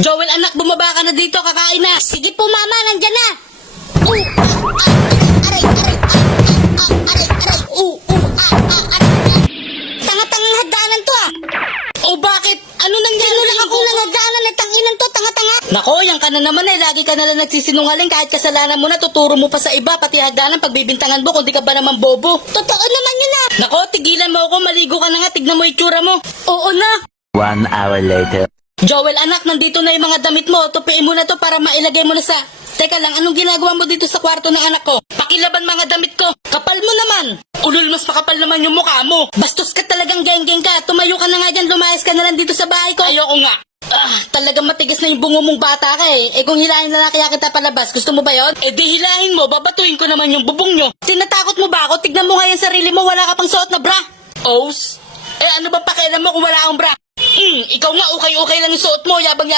Joel anak, bumaba ka na dito, kakain na. Sige po mama, nandyan na. Aray, aray, aray. Tanga-tangang hagdanan to ah. O bakit? Ano nangyari? Ano lang akong nanghagdanan na tanginan to, tanga-tanga. Nako, yan ka na naman eh. Lagi ka na lang nagsisinungaling kahit kasalanan mo na. Tuturo mo pa sa iba, pati hagdanan pagbibintangan mo kung di ka ba naman bobo. Totoo naman yun ah. Nako, tigilan mo ako. Maligo ka na nga. Tignan mo itsura mo. Oo na. 1 hour later. Joel anak, nandito na yung mga damit mo. Tupiin mo na to para mailagay mo na sa... Teka lang, anong ginagawa mo dito sa kwarto ng anak ko? Pakilaban mga damit ko. Kapal mo naman. Ulul, mas makapal naman yung mukha mo. Bastos ka talagang geng-geng ka. Tumayo ka na nga dyan, lumayas ka na lang dito sa bahay ko. Ayoko nga. Talagang matigas na yung bungo mong bata ka eh. Kung hilahin na lang kaya kita palabas, gusto mo ba yon? Di hilahin mo, babatuin ko naman yung bubong nyo. Tinatakot mo ba ako? Tignan mo nga yung sarili mo, wala ka pang suot na bra. Os? Ano ba pakialam mo kung wala akong bra? Ikaw nga, okay lang yung suot mo, yabang